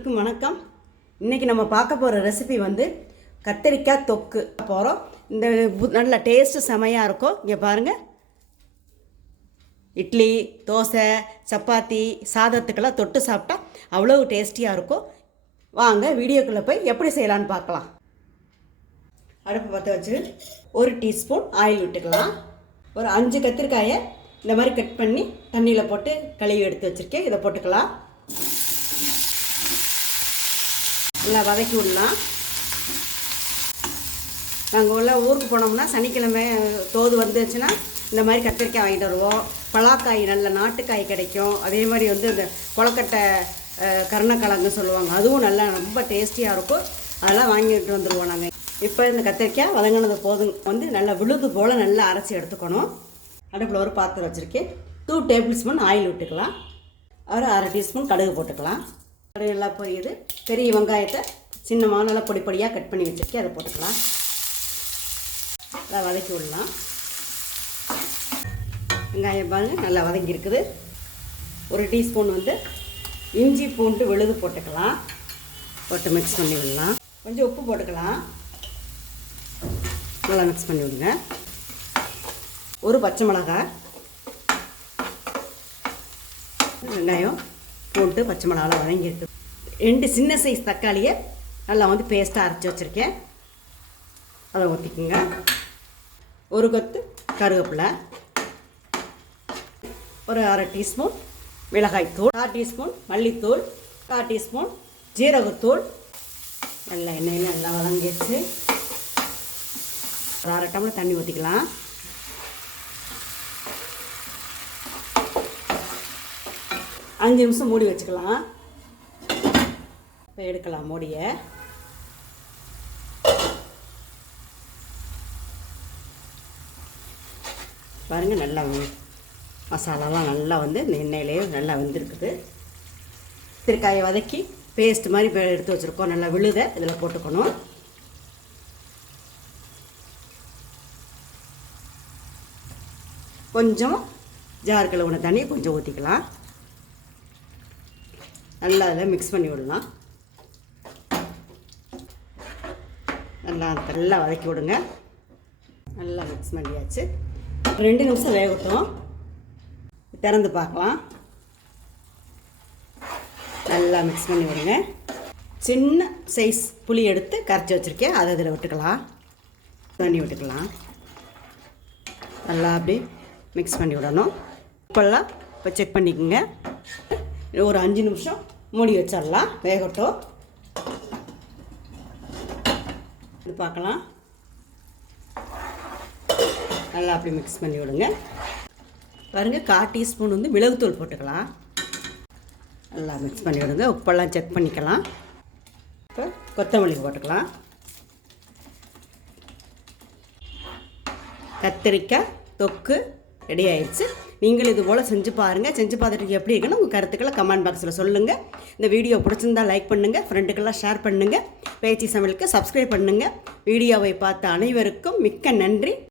அனைவருக்கும் வணக்கம். இன்றைக்கி நம்ம பார்க்க போகிற ரெசிபி வந்து கத்திரிக்காய் தொக்கு போகிறோம். இந்த நல்ல டேஸ்ட்டு செமையாக இருக்கும். இங்கே பாருங்கள், இட்லி, தோசை, சப்பாத்தி, சாதத்துக்கெல்லாம் தொட்டு சாப்பிட்டா அவ்வளோ டேஸ்டியாக இருக்கும். வாங்க வீடியோக்குள்ளே போய் எப்படி செய்யலான்னு பார்க்கலாம். அடுப்பு பற்ற வச்சு 1 டீஸ்பூன் ஆயில் விட்டுக்கலாம். ஒரு 5 கத்திரிக்காயை இந்த மாதிரி கட் பண்ணி தண்ணியில் போட்டு கழுவி எடுத்து வச்சுருக்கேன். இதை போட்டுக்கலாம். நல்லா வதக்கி விடலாம். நாங்கள் உள்ள ஊருக்கு போனோம்னா சனிக்கிழமை தோது வந்துச்சுன்னா இந்த மாதிரி கத்திரிக்காய் வாங்கிட்டு வருவோம். பலாக்காய், நல்ல நாட்டுக்காய் கிடைக்கும். அதே மாதிரி வந்து இந்த கொலக்கட்டை கருணக்கிழங்கு சொல்லுவாங்க, அதுவும் நல்லா ரொம்ப டேஸ்டியாக இருக்கும். அதெல்லாம் வாங்கிட்டு வந்துடுவோம் நாங்கள். இப்போ இந்த கத்திரிக்காய் வதங்கினது போதும் வந்து நல்லா விழுது போல் நல்லா அரைச்சி எடுத்துக்கணும். அடுப்பில் ஒரு பாத்திரம் வச்சுருக்கேன். 2 டேபிள் ஸ்பூன் ஆயில் விட்டுக்கலாம். ஒரு 1/2 டீஸ்பூன் கடுகு போட்டுக்கலாம். கடுகு நல்லா பொரியுது. பெரிய வெங்காயத்தை சின்னமாக நல்லா பொடி பொடியாக கட் பண்ணி வச்சுருக்கேன். அதை போட்டுக்கலாம். நல்லா வதக்கி விடலாம். வெங்காயம் பாருங்கள் நல்லா வதங்கி இருக்குது. 1 டீஸ்பூன் வந்து இஞ்சி பூண்டு விழுது போட்டுக்கலாம். போட்டு மிக்ஸ் பண்ணி விடலாம். கொஞ்சம் உப்பு போட்டுக்கலாம். நல்லா மிக்ஸ் பண்ணி விடுங்க. ஒரு பச்சை மிளகாய், வெங்காயம், பூண்டு, பச்சை மிளகாலாம் வதங்கியிருக்கு. 2 சின்ன சைஸ் தக்காளியை நல்லா வந்து பேஸ்ட்டாக அரைச்சி வச்சுருக்கேன். அதை ஊற்றிக்குங்க. ஒரு கொத்து கருவேப்பிலை, ஒரு 1/2 டீஸ்பூன் மிளகாய்த்தூள், 1/4 டீஸ்பூன் மல்லித்தூள், 1/4 டீஸ்பூன் ஜீரகத்தூள். நல்லா எண்ணெயில் நல்லா வதங்கிடுச்சு. ஒரு 1/2 டம்ளர் தண்ணி ஊற்றிக்கலாம். அஞ்சு நிமிஷம் மூடி வச்சுக்கலாம். இப்போ எடுக்கலாம் மூடியை. பாருங்கள், நல்லா மசாலாலாம் நல்லா வந்து இந்த எண்ணெயிலேயே நல்லா வெந்திருக்குது. கத்திரிக்காயை வதக்கி பேஸ்ட் மாதிரி எடுத்து வச்சுருக்கோம். நல்லா விழுத இதில் போட்டுக்கணும். கொஞ்சம் ஜார் கழுவுன தண்ணி கொஞ்சம் ஊற்றிக்கலாம். நல்லா அதில் மிக்ஸ் பண்ணி விடலாம். நல்லா வதக்கி விடுங்க. நல்லா மிக்ஸ் பண்ணியாச்சு. 2 நிமிஷம் வேகட்டும். திறந்து பார்க்கலாம். நல்லா மிக்ஸ் பண்ணி விடுங்க. சின்ன சைஸ் புளி எடுத்து கரைச்சி வச்சுருக்கேன். அதை இதில் விட்டுக்கலாம். தண்ணி விட்டுக்கலாம். நல்லா அப்படி மிக்ஸ் பண்ணி விடணும். இப்போல்லாம் இப்போ செக் பண்ணிக்கோங்க. ஒரு 5 நிமிஷம் மூடி வச்சிடலாம், வேகட்டும். இது பார்க்கலாம். நல்லா அப்படி மிக்ஸ் பண்ணி விடுங்க. பாருங்கள், 1/4 டீஸ்பூன் வந்து மிளகுத்தூள் போட்டுக்கலாம். நல்லா மிக்ஸ் பண்ணி விடுங்க. உப்பெல்லாம் செக் பண்ணிக்கலாம். இப்போ கொத்தமல்லி போட்டுக்கலாம். கத்திரிக்காய் தொக்கு ரெடி ஆயிடுச்சு. நீங்கள் இது போல் செஞ்சு பாருங்கள். செஞ்சு பார்த்துட்டு எப்படி இருக்குன்னு உங்கள் கருத்துக்களை கமெண்ட் பாக்ஸில் சொல்லுங்கள். இந்த வீடியோ பிடிச்சிருந்தால் லைக் பண்ணுங்கள், ஃப்ரெண்டுக்கெல்லாம் ஷேர் பண்ணுங்கள், பேச்சி சமையலுக்கு சப்ஸ்கிரைப் பண்ணுங்கள். வீடியோவை பார்த்த அனைவருக்கும் மிக்க நன்றி.